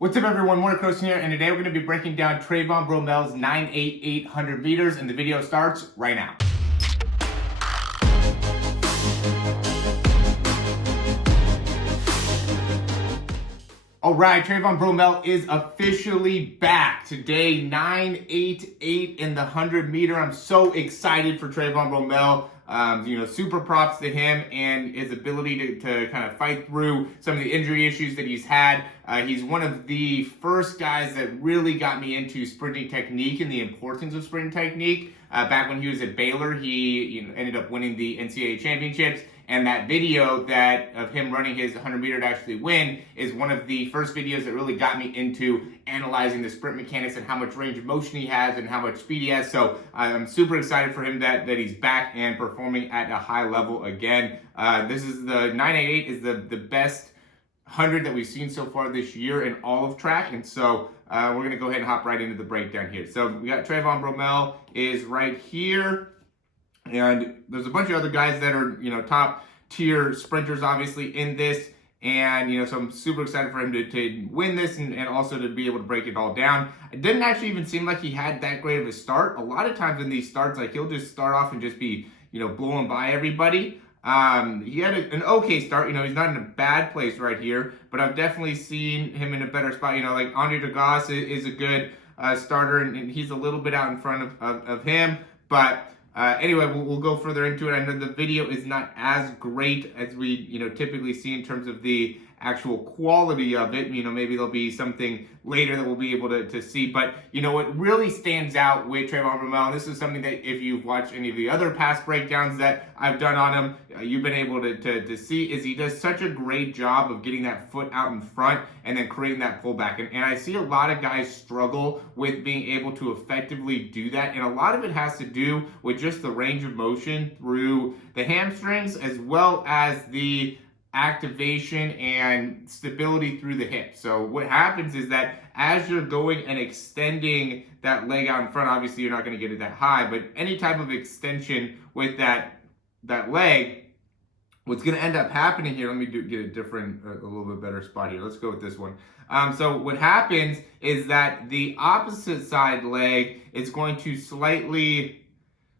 What's up everyone, Morey Croson here, and today we're going to be breaking down Trayvon Bromell's 9.88 100 meters, and the video starts right now. Alright, Trayvon Bromell is officially back. Today, 9.88 in the 100 meter. I'm so excited for Trayvon Bromell. Super props to him and his ability to kind of fight through some of the injury issues that he's had. He's one of the first guys that really got me into sprinting technique and the importance of sprinting technique. Back when he was at Baylor, he ended up winning the NCAA championships. And that video of him running his 100 meter to actually win is one of the first videos that really got me into analyzing the sprint mechanics and how much range of motion he has and how much speed he has. So I'm super excited for him that he's back and performing at a high level again. This is the 9.88 is the best 100 that we've seen so far this year in all of track. And so we're going to go ahead and hop right into the breakdown here. So we got Trayvon Bromell is right here. And there's a bunch of other guys that are, top tier sprinters, obviously, in this. And, so I'm super excited for him to win this and also to be able to break it all down. It didn't actually even seem like he had that great of a start. A lot of times in these starts, like, he'll just start off and just be, blowing by everybody. He had an okay start. He's not in a bad place right here. But I've definitely seen him in a better spot. Like, Andre DeGoss is a good starter, and he's a little bit out in front of him. But anyway, we'll go further into it. I know the video is not as great as we, typically see in terms of the actual quality of it. Maybe there'll be something later that we'll be able to see. But, what really stands out with Trayvon Bromell, and this is something that if you've watched any of the other past breakdowns that I've done on him, you've been able to see, is he does such a great job of getting that foot out in front and then creating that pullback. And I see a lot of guys struggle with being able to effectively do that. And a lot of it has to do with just the range of motion through the hamstrings as well as the activation and stability through the hips. So what happens is that as you're going and extending that leg out in front, obviously you're not going to get it that high, but any type of extension with that leg, what's going to end up happening here, let me get a little bit better spot here. Let's go with this one. So what happens is that the opposite side leg is going to slightly,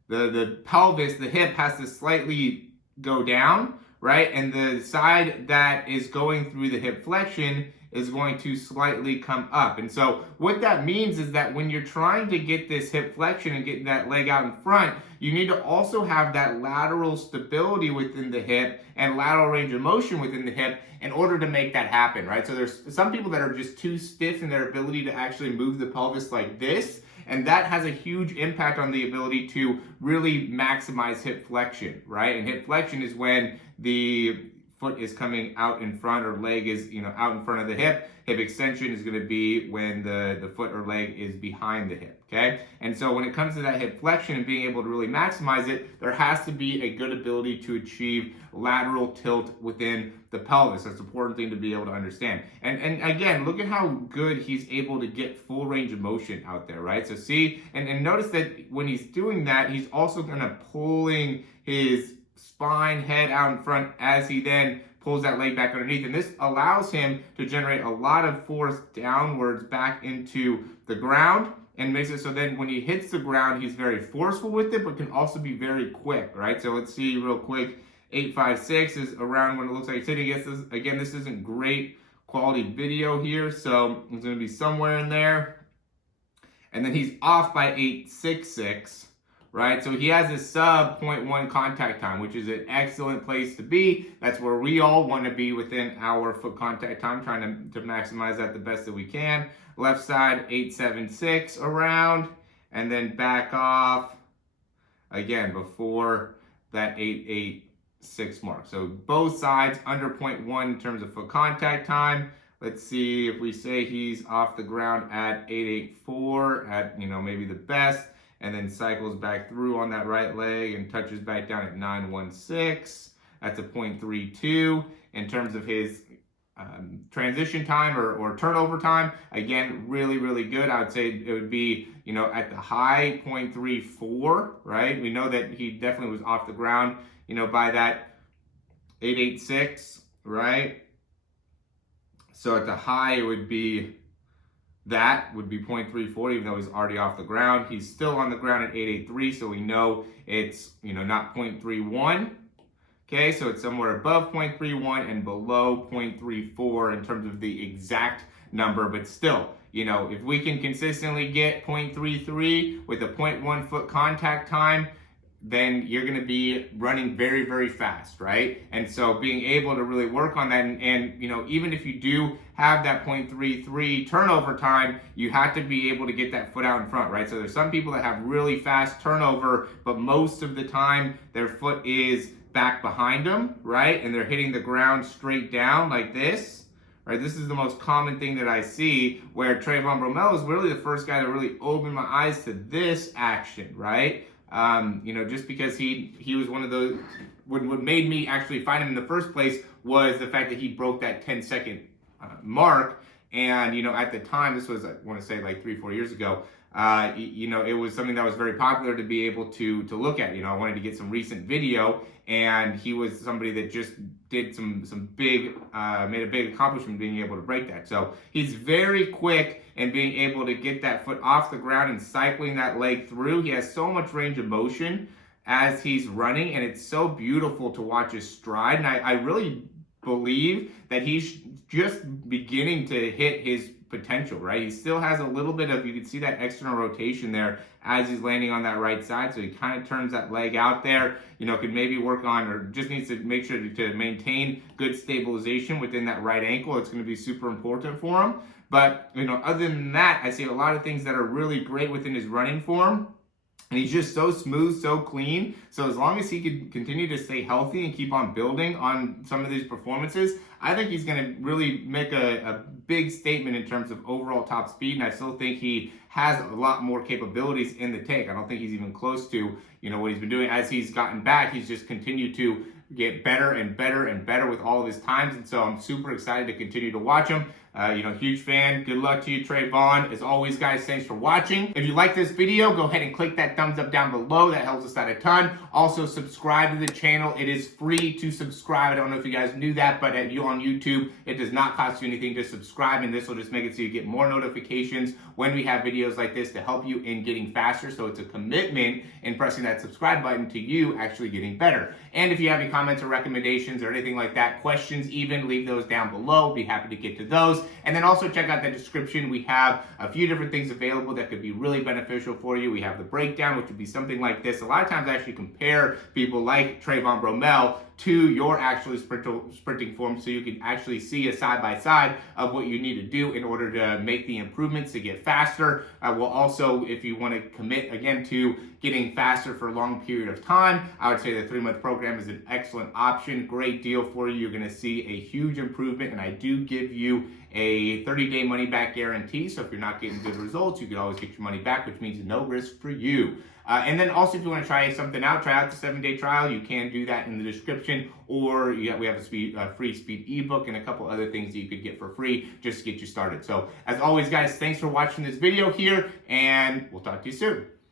the pelvis, the hip has to slightly go down, right? And the side that is going through the hip flexion is going to slightly come up. And so what that means is that when you're trying to get this hip flexion and get that leg out in front, you need to also have that lateral stability within the hip and lateral range of motion within the hip in order to make that happen, right? So there's some people that are just too stiff in their ability to actually move the pelvis like this, and that has a huge impact on the ability to really maximize hip flexion, right? And hip flexion is when the foot is coming out in front or leg is, out in front of the hip. Hip extension is going to be when the foot or leg is behind the hip, okay? And so when it comes to that hip flexion and being able to really maximize it, there has to be a good ability to achieve lateral tilt within the pelvis. That's an important thing to be able to understand. And again, look at how good he's able to get full range of motion out there, right? So see, and notice that when he's doing that, he's also kind of pulling his spine, head out in front as he then pulls that leg back underneath. And this allows him to generate a lot of force downwards back into the ground and makes it so then when he hits the ground, he's very forceful with it, but can also be very quick, right? So let's see real quick. 8.56 is around when it looks like he's hitting. Again, this isn't great quality video here, so it's going to be somewhere in there. And then he's off by 8.66. Right, so he has a sub 0.1 contact time, which is an excellent place to be. That's where we all want to be within our foot contact time, trying to maximize that the best that we can. Left side 8.76 around, and then back off again before that 8.86 mark. So both sides under 0.1 in terms of foot contact time. Let's see if we say he's off the ground at 8.84 at maybe the best. And then cycles back through on that right leg and touches back down at 9.16. That's a 0.32 in terms of his transition time or turnover time. Again, really, really good. I would say it would be, at the high 0.34, right? We know that he definitely was off the ground, by that 8.86, right? So at the high, it would be that would be 0.34, even though he's already off the ground. He's still on the ground at 883, so we know it's, not 0.31. Okay, so it's somewhere above 0.31 and below 0.34 in terms of the exact number, but still, if we can consistently get 0.33 with a 0.1 foot contact time, then you're going to be running very, very fast, right? And so being able to really work on that, and even if you do have that 0.33 turnover time, you have to be able to get that foot out in front, right? So there's some people that have really fast turnover, but most of the time their foot is back behind them, right? And they're hitting the ground straight down like this, right? This is the most common thing that I see, where Trayvon Bromell is really the first guy that really opened my eyes to this action, right? Just because he was one of those, what made me actually find him in the first place was the fact that he broke that 10-second mark. And, at the time, this was, I want to say like 3-4 years ago, it was something that was very popular to be able to look at. I wanted to get some recent video, and he was somebody that just did some big, made a big accomplishment being able to break that. So he's very quick in being able to get that foot off the ground and cycling that leg through. He has so much range of motion as he's running, and it's so beautiful to watch his stride. And I really believe that he's just beginning to hit his potential, right? He still has a little bit of, you can see that external rotation there as he's landing on that right side. So he kind of turns that leg out there, could maybe work on, or just needs to make sure to maintain good stabilization within that right ankle. It's going to be super important for him. But, other than that, I see a lot of things that are really great within his running form. And he's just so smooth, so clean. So as long as he can continue to stay healthy and keep on building on some of these performances, I think he's going to really make a big statement in terms of overall top speed. And I still think he has a lot more capabilities in the tank. I don't think he's even close to, what he's been doing. As he's gotten back, he's just continued to get better and better and better with all of his times. And so I'm super excited to continue to watch him. Huge fan. Good luck to you, Trayvon. As always, guys, thanks for watching. If you like this video, go ahead and click that thumbs up down below. That helps us out a ton. Also, subscribe to the channel. It is free to subscribe. I don't know if you guys knew that, but at you on YouTube, it does not cost you anything to subscribe, and this will just make it so you get more notifications when we have videos like this to help you in getting faster. So it's a commitment in pressing that subscribe button to you actually getting better. And if you have any comments or recommendations or anything like that, questions even, leave those down below. Be happy to get to those. And then also check out the description. We have a few different things available that could be really beneficial for you. We have the breakdown, which would be something like this. A lot of times I actually compare people like Trayvon Bromell to your actual sprinting form, so you can actually see a side-by-side of what you need to do in order to make the improvements to get faster. We'll also, if you want to commit again to getting faster for a long period of time, I would say the 3-month program is an excellent option. Great deal for you. You're going to see a huge improvement, and I do give you a 30-day money-back guarantee. So if you're not getting good results, you can always get your money back, which means no risk for you. And then also, if you want to try something out, try out the 7-day trial. You can do that in the description, or we have a free speed ebook and a couple other things that you could get for free just to get you started. So as always, guys, thanks for watching this video here, and we'll talk to you soon.